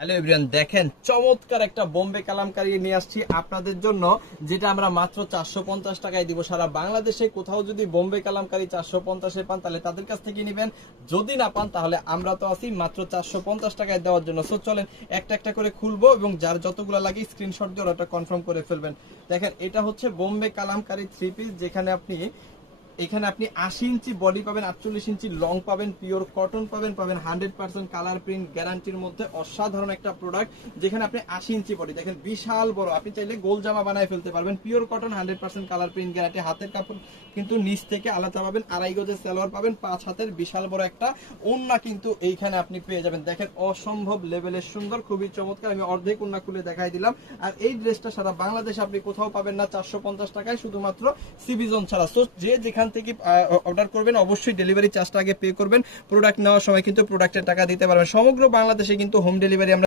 Hello everyone, দেখেন চমৎকার একটা বোম্বে কালামকারী নিয়ে আসছি আপনাদের জন্য, যেটা আমরা মাত্র 450 টাকায় দিব। সারা বাংলাদেশে কোথাও যদি বোম্বে কালামকারী 450-এ পান তাহলে তাদের কাছ থেকে নেবেন, যদি না পান তাহলে আমরা তো আছি মাত্র 450 টাকায় দেওয়ার জন্য। সো চলেন একটা একটা করে খুলবো এবং যার যতগুলো লাগে স্ক্রিনশট দিয়ে ওটা কনফার্ম করে ফেলবেন। দেখেন এটা হচ্ছে বোম্বে কালামকারী 3 পিস, যেখানে আপনি 80 ইঞ্চি বডি পাবেন, 48 ইঞ্চি লং পাবেন, পিওর কটন পাবেন 100% কালার প্রিন্ট গ্যারান্টির মধ্যে। অসাধারণ একটা প্রোডাক্ট, যেখানে আপনি 80 ইঞ্চি বডি দেখেন, বিশাল বড়, আপনি চাইলে গোল জামা বানায় ফেলতে পারবেন। Pure cotton, 100% colour print guarantee. হাতের কাপড় কিন্তু নিচ থেকে আলাদা পাবেন, 2.5 গজের সালোয়ার পাবেন, 5 হাতের বিশাল বড় একটা ওড়না কিন্তু এইখানে আপনি পেয়ে যাবেন। দেখেন অসম্ভব লেভেলের সুন্দর, খুবই চমৎকার। আমি অর্ধেক ওড়না খুলে দেখাই দিলাম। আর এই ড্রেসটা সারা বাংলাদেশে আপনি কোথাও পাবেন না 450 টাকায়, শুধুমাত্র সিবিজোন ছাড়া। সো যে যেখান থেকে অর্ডার করবেন অবশ্যই ডেলিভারি চার্জটা আগে পে করবেন। প্রোডাক্ট নেওয়ার সময় কিন্তু প্রোডাক্টের টাকা দিতে পারবেন। সমগ্র বাংলাদেশে কিন্তু হোম ডেলিভারি আমরা